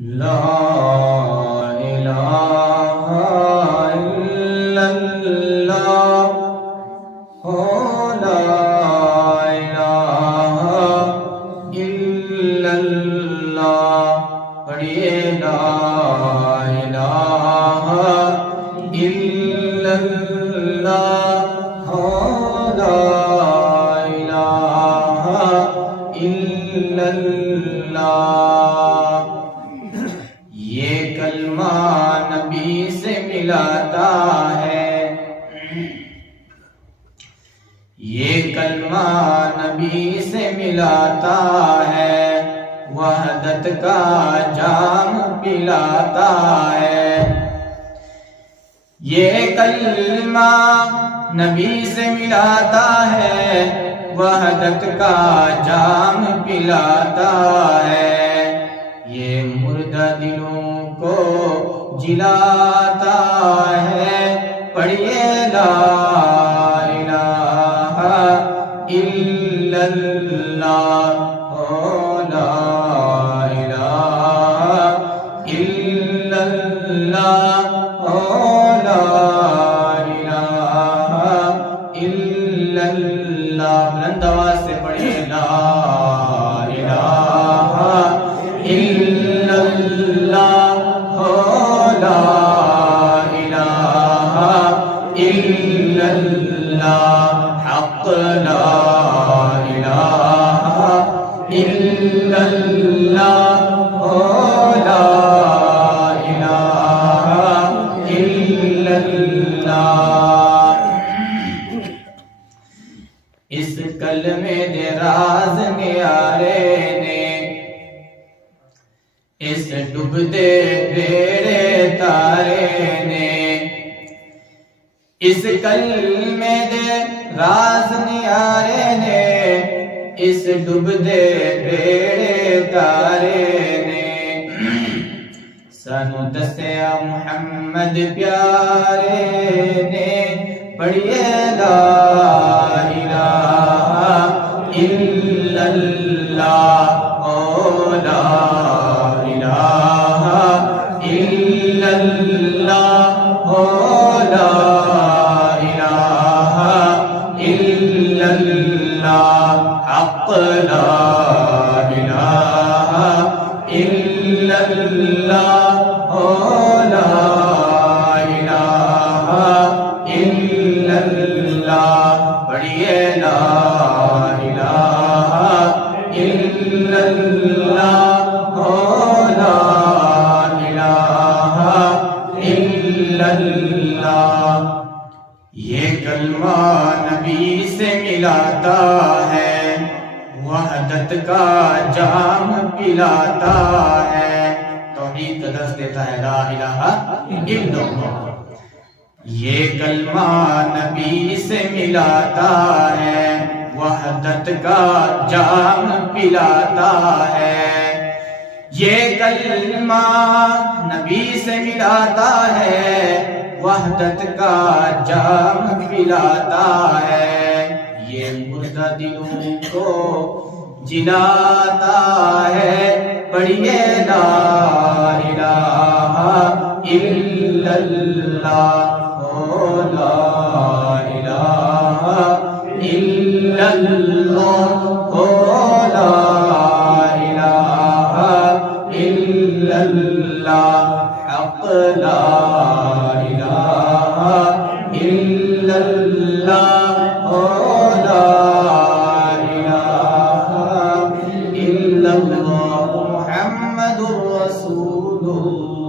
لا الہ الا اللہ لا الہ الا اللہ پڑھیے لا الہ الا اللہ لا الہ الا اللہ یہ کلمہ نبی سے ملاتا ہے، یہ کلمہ نبی سے ملاتا ہے، وحدت کا جام پلاتا ہے۔ یہ کلمہ نبی سے ملاتا ہے، وحدت کا جام پلاتا ہے۔ یہ مردہ دلوں کو جلاتا ہے، پڑھیے لا الہ الا اللہ لا الہ الا اللہ لا الہ الا اللہ۔ بلند آواز سے پڑھیے لا الہ الا اللہ لا الہ الا اللہ، حق لا الہ الا اللہ لا الہ الا اللہ۔ اس کلمے دے راز نیارے نے، اس ڈوبدے بیڑے تارے نے، اس کلمے دے راز نیارے نے، اس ڈوبدے بیڑے تارے نے، سانو دسیا محمد پیارے نے، پڑھیے لا الہ الا اللہ لا الہ الا اللہ لا الہ الا اللہ، حق لا الہ الا اللہ لا الہ الا اللہ، پڑھیے لا الہ الا اللہ لا الہ الا اللہ۔ یہ کلمہ نبی سے ملاتا ہے، وحدت کا جام پلاتا ہے، توحید کا درس دیتا ہے لا الہ الا اللہ۔ یہ کلمہ نبی سے ملاتا ہے، وحدت کا جام پلاتا ہے۔ یہ کلمہ نبی سے ملاتا ہے، وحدت کا جام پلاتا ہے۔ یہ مردہ دلوں کو جلاتا ہے، پڑھیے لا الہ الا اللہ لا الہ الا اللہ لا الہ الا اللہ، حق لا الہ الا اللہ لا الہ الا اللہ، محمد رسول اللہ۔